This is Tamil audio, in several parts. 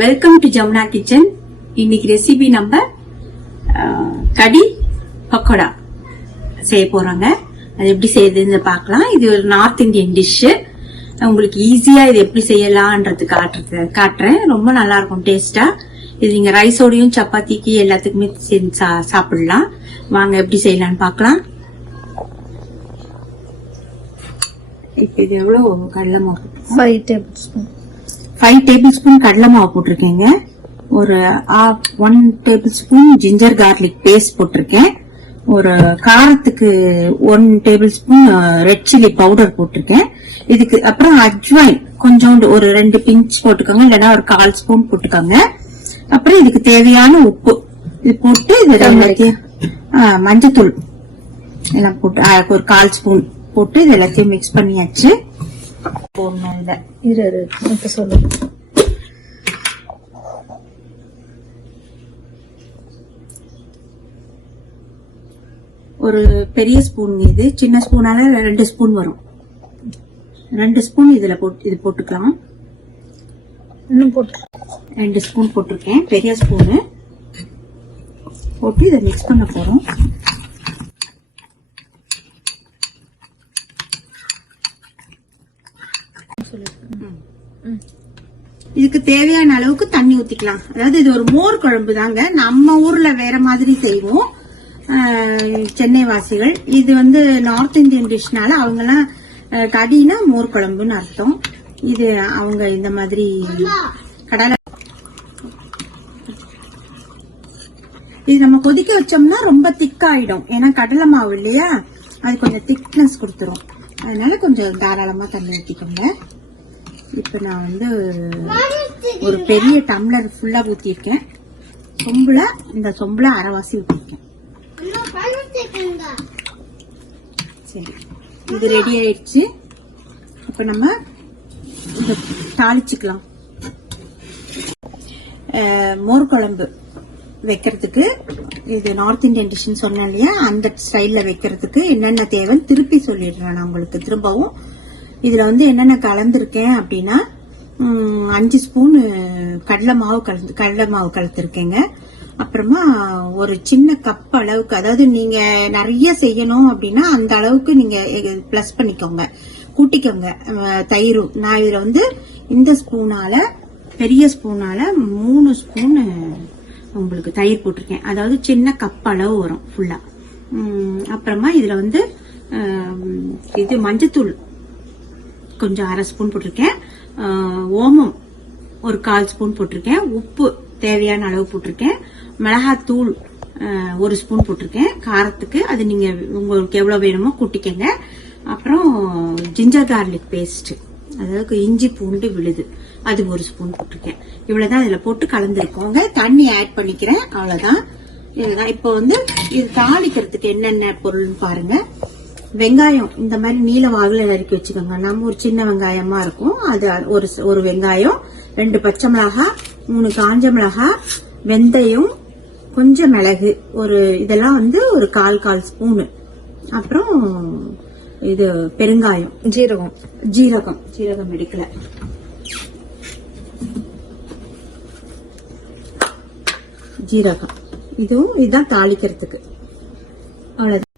Welcome to Jamuna kitchen. இன்னைக்கு ரெசிபி நம்ம கடி பக்கோடா செய்ய போறாங்க. அது எப்படி செய்யுதுன்னு பார்க்கலாம். இது ஒரு நார்த் இந்தியன் டிஷ். உங்களுக்கு ஈஸியா இது எப்படி செய்யலாம்ன்றது காட்டுறேன். ரொம்ப நல்லா இருக்கும் டேஸ்டா. இது நீங்க ரைஸோடையும் சப்பாத்திக்கு எல்லாத்துக்குமே செஞ்சு சாப்பிடலாம். வாங்க எப்படி செய்யலாம்னு பார்க்கலாம். இப்ப இது எவ்வளவு கடலை மாவு? 5 டேபிள் ஸ்பூன் கடலை மாவு போட்டிருக்கேங்க. ஒரு 1 tablespoon ginger garlic paste போட்டிருக்கேன். ஒரு காரத்துக்கு 1 tablespoon red chilli powder போட்டிருக்கேன். இதுக்கு அப்புறம் அஜ்வைன் கொஞ்சோண்டு ஒரு 2 பிஞ்ச் போட்டுக்கோங்க, இல்லைன்னா ஒரு 1/4 ஸ்பூன் போட்டுக்கோங்க. அப்புறம் இதுக்கு தேவையான உப்பு இது போட்டு இது மஞ்சத்தூள் எல்லாம் போட்டு ஒரு 1/4 ஸ்பூன் போட்டு இது எல்லாத்தையும் மிக்ஸ் பண்ணியாச்சு. ஒரு பெரிய ஸ்பூன், இது சின்ன ஸ்பூனால 2 ஸ்பூன் வரும். 2 ஸ்பூன் இதுல இது போட்டுக்கலாம். 2 ஸ்பூன் போட்டிருக்கேன், பெரிய ஸ்பூனு போட்டு இதை மிக்ஸ் பண்ண போறோம். இதுக்கு தேவையான அளவுக்கு தண்ணி ஊத்திக்கலாம். அதாவது இது ஒரு மோர் குழம்பு தாங்க. நம்ம ஊர்ல வேற மாதிரி செய்வோம் சென்னை வாசிகள். இது வந்து நார்த் இந்தியன் டிஷ்னால அவங்க எல்லாம் கடினா மோர் குழம்புன்னு அர்த்தம். இது அவங்க இந்த மாதிரி கடலை இது நம்ம கொதிக்க வச்சோம்னா ரொம்ப திக்காயிடும். ஏன்னா கடலை மாவு இல்லையா, அது கொஞ்சம் திக்னஸ் கொடுத்துரும். அதனால கொஞ்சம் தாராளமா தண்ணி ஊத்திக்கோங்க. இப்ப நான் வந்து ஒரு பெரிய டம்ளர் ஃபுல்லா ஊத்திருக்கேன். இந்த சொம்புல அரைவாசி ஊத்திருக்கேன். சரி, இது ரெடி ஆயிடுச்சு. இப்ப நம்ம தாளிச்சுக்கலாம். மோர் குழம்பு வைக்கிறதுக்கு, இது நார்த் இந்தியன் டிஷ்னு சொன்னேன் இல்லையா, அந்த ஸ்டைல்ல வைக்கிறதுக்கு என்னென்ன தேவைன்னு திருப்பி சொல்லிடுறேன் நான் உங்களுக்கு திரும்பவும். இதுல வந்து என்னென்ன கலந்துருக்கேன் அப்படின்னா 5 ஸ்பூன் கடலை மாவு கலந்துருக்கேங்க. அப்புறமா ஒரு சின்ன கப் அளவுக்கு, அதாவது நீங்க நிறைய செய்யணும் அப்படின்னா அந்த அளவுக்கு நீங்க பிளஸ் பண்ணிக்கோங்க, கூட்டிக்கோங்க தயிர். நான் இதுல வந்து இந்த ஸ்பூனால, பெரிய ஸ்பூனால 3 ஸ்பூன் உங்களுக்கு தயிர் போட்டிருக்கேன். அதாவது சின்ன கப் அளவு வரும் ஃபுல்லா. அப்புறமா இதுல வந்து இது மஞ்சத்தூள் கொஞ்சம் 1/2 ஸ்பூன் போட்டிருக்கேன். ஓமம் ஒரு 1/4 ஸ்பூன் போட்டிருக்கேன். உப்பு தேவையான அளவு போட்டிருக்கேன். மிளகாத்தூள் 1 ஸ்பூன் போட்டிருக்கேன் காரத்துக்கு. அது நீங்க உங்களுக்கு எவ்வளவு வேணுமோ கூட்டிக்கங்க. அப்புறம் ஜிஞ்சர் கார்லிக் பேஸ்ட், அதாவது இஞ்சி பூண்டு விழுது, அது 1 ஸ்பூன் போட்டிருக்கேன். இவ்வளவுதான் இதுல போட்டு கலந்துருக்கோங்க. தண்ணி ஆட் பண்ணிக்கிறேன், அவ்வளவுதான். இதுதான் இப்ப வந்து இது தாளிக்கிறதுக்கு என்னென்ன பொருள்னு பாருங்க. வெங்காயம் இந்த மாதிரி நீல வாகுல நறுக்கி வச்சுக்கோங்க. நம்ம ஒரு சின்ன வெங்காயமா இருக்கும், அது ஒரு வெங்காயம், 2 பச்சை மிளகாய், 3 காஞ்ச மிளகாய், வெந்தயம், கொஞ்சம் மிளகு, இதெல்லாம் வந்து ஒரு 1/4 ஸ்பூனு. அப்புறம் இது பெருங்காயம், ஜீரகம் எடுக்கல. ஜீரகம் இதுதான் தாளிக்கிறதுக்கு. அவ்வளவுதான்.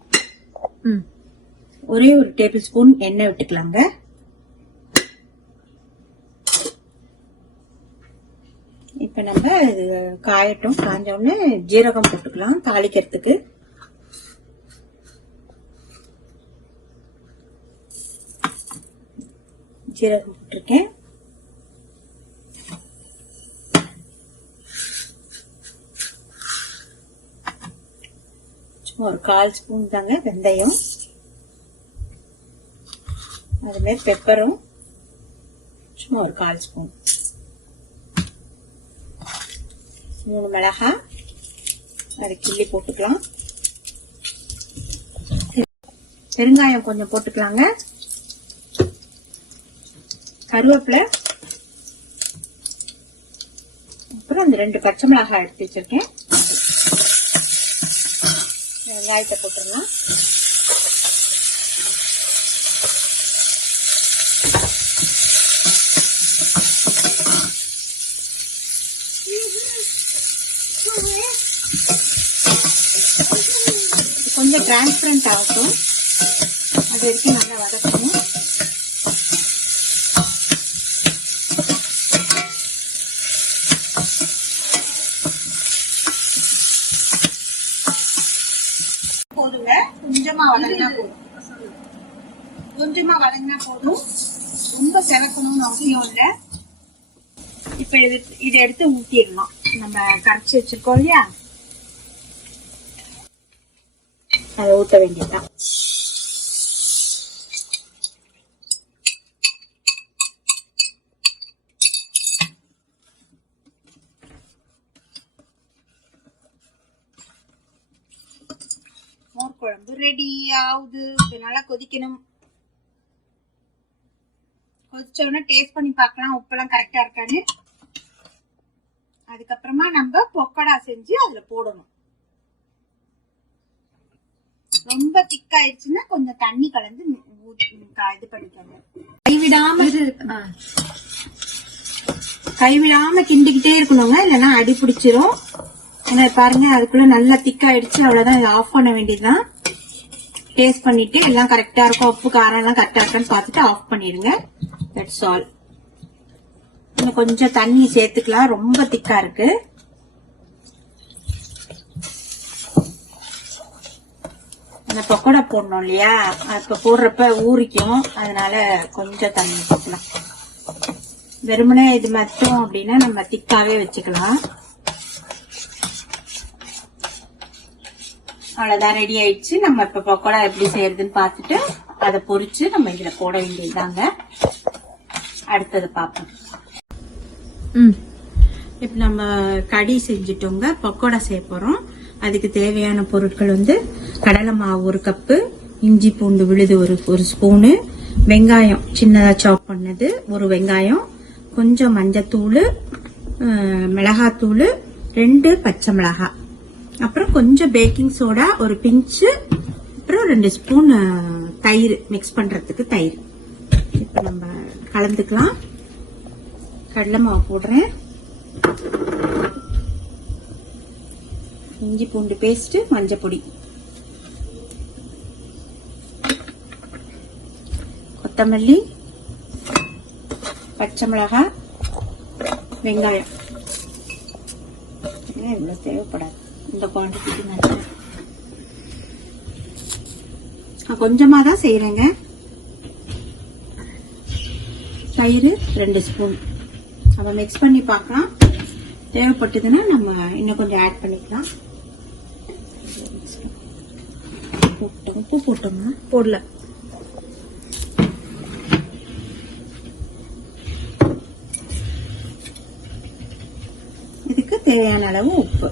ஒரே ஒரு டேபிள் ஸ்பூன் எண்ணெய் விட்டுக்கலாங்க. இப்ப நம்ம காயட்டும். காஞ்ச உடனே ஜீரகம் போட்டுக்கலாம் தாளிக்கிறதுக்கு. ஜீரகம் போட்டிருக்கேன். சும்மா ஒரு 1/4 ஸ்பூன் தாங்க வெந்தயம். அதுமாதிரி பெப்பரும் சும்மா ஒரு 1/4 ஸ்பூன். 3 மிளகாய், அது கிள்ளி போட்டுக்கலாம். பெருங்காயம் கொஞ்சம் போட்டுக்கலாங்க. கருவேப்பிலை, அப்புறம் அந்த 2 பச்சை மிளகாய் எடுத்து வச்சிருக்கேன். வெங்காயத்தை போட்டுடலாம். கொஞ்சம் டிரான்ஸ்பரண்ட் ஆகட்டும், அது வரைக்கும் நல்லா வதக்கணும். போதுங்க, கொஞ்சமா வதங்கினா போதும். கொஞ்சமா வதங்கினா போதும், ரொம்ப செவக்கணும்னு அவசியம் இல்லை. இப்ப இதை எடுத்து ஊத்திடலாம். நம்ம கரைச்சி வச்சிருக்கோம் இல்லையா, அதை ஊத்த வேண்டியதுதான். மோர் குழம்பு ரெடி ஆகுது. இது நல்லா கொதிக்கணும். கொதிச்ச உடனே டேஸ்ட் பண்ணி பார்க்கலாம் உப்பெல்லாம் கரெக்டா இருக்கான்னு. அதுக்கப்புறமா நம்ம பக்கோடா செஞ்சு அதுல போடணும். ரொம்ப திக் ஆயிடுச்சுன்னா கொஞ்சம் தண்ணி கலந்து இது பண்ணிக்கோங்க. கைவிடாம கிண்டிக்கிட்டே இருக்கணுங்க, இல்லைன்னா அடி பிடிச்சிரும். ஏன்னா பாருங்க, அதுக்குள்ள நல்லா திக் ஆயிடுச்சு. அவ்வளவுதான், இதை ஆஃப் பண்ண வேண்டியதுதான். டேஸ்ட் பண்ணிட்டு எல்லாம் கரெக்டா இருக்கும், உப்பு காரம் எல்லாம் கரெக்டா இருக்கான்னு பார்த்துட்டு ஆஃப் பண்ணிடுங்க. That's all. இன்னும் கொஞ்சம் தண்ணி சேர்த்துக்கலாம், ரொம்ப திக்கா இருக்கு. அந்த பக்கோடா போடணும் இல்லையா, அப்ப போடுறப்ப ஊறிக்கும், அதனால கொஞ்சம் தண்ணி சேர்க்கலாம். வெறுமனே இது மட்டும் அப்படின்னா நம்ம திக்காவே வச்சுக்கலாம். அவ்வளவுதான், ரெடி ஆயிடுச்சு. நம்ம இப்ப பக்கோடா எப்படி செய்யறதுன்னு பார்த்துட்டு அதை பொரிச்சு நம்ம இதுல போட வேண்டியதுதாங்க. அடுத்தது பார்ப்போம். இப்ப நம்ம கடி செஞ்சுட்டோங்க, பக்கோடா செய்ய போறோம். அதுக்கு தேவையான பொருட்கள் வந்து கடலை மாவு 1 கப்பு, இஞ்சி பூண்டு விழுது ஒரு ஸ்பூனு, வெங்காயம் சின்னதா சாப் பண்ணது 1 வெங்காயம், கொஞ்சம் மஞ்சத்தூள், மிளகாத்தூள் 2 பச்சை மிளகாய், அப்புறம் கொஞ்சம் பேக்கிங் சோடா 1 பிஞ்சு, அப்புறம் 2 ஸ்பூன் தயிர், மிக்ஸ் பண்றதுக்கு தயிர். இப்ப நம்ம கலந்துக்கலாம். கடலை மாவு போடுறேன், இஞ்சி பூண்டு பேஸ்ட், மஞ்சள் பொடி, கொத்தமல்லி, பச்சை மிளகாய், வெங்காயம். இவ்வளவு தேவைப்படாது, இந்த குவான்டிட்டி கொஞ்சமா தான் செய்யறேங்க. தயிர் 2 ஸ்பூன். நம்ம மிக்ஸ் பண்ணி பார்க்கலாம், தேவைப்பட்டதுன்னா நம்ம இன்னும் கொஞ்சம் ஆட் பண்ணிக்கலாம். உப்பு போட்டோம்னா போடல. இதுக்கு தேவையான அளவு உப்பு.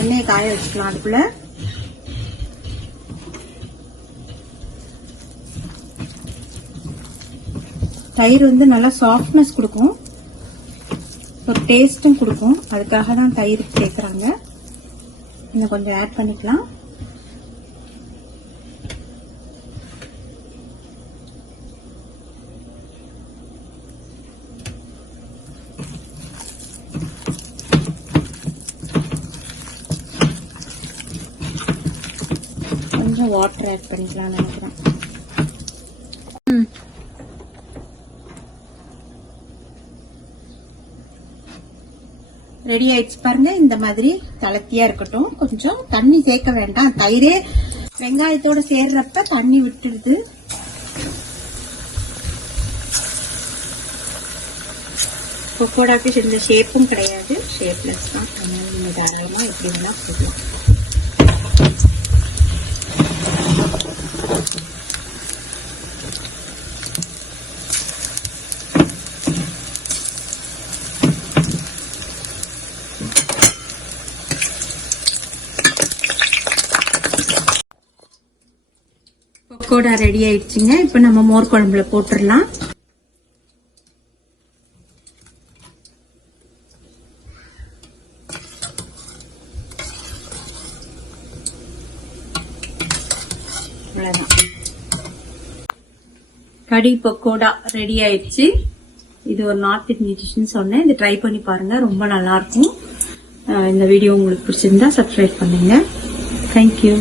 எண்ணெயை காய வச்சுக்கலாம். அதுக்குள்ள தயிர் வந்து நல்லா சாஃப்ட்னஸ் கொடுக்கும், ஒரு டேஸ்டும் கொடுக்கும். அதுக்காக தான் தயிர் சேர்க்குறாங்க. இன்னும் கொஞ்சம் ஆட் பண்ணிக்கலாம். கொஞ்சம் வாட்டர் ஆட் பண்ணிக்கலாம் நினைக்கிறேன். ரெடி ஆயிடுச்சு பாருங்க. இந்த மாதிரி தளர்த்தியா இருக்கட்டும், கொஞ்சம் தண்ணி சேர்க்க வேண்டாம். தயிரே வெங்காயத்தோட சேர்றப்ப தண்ணி விட்டுடுது. பக்கோடாக்கு இந்த ஷேப்பும் கிடையாது, ஷேப்லெஸ் தான். அதனால தாராளமா எப்படி வேணா போடலாம். பக்கோடா ரெடி ஆயிடுச்சுங்க. இப்ப நம்ம மோர் குழம்புல போட்டுடலாம். கடி பக்கோடா ரெடி ஆயிடுச்சு. இது ஒரு நார்த் இந்தியன் டிஷ்னு சொன்னேன், இது ட்ரை பண்ணி பாருங்க, ரொம்ப நல்லா இருக்கும். இந்த வீடியோ உங்களுக்கு பிடிச்சிருந்தா சப்ஸ்கிரைப் பண்ணுங்க. தேங்க்யூ.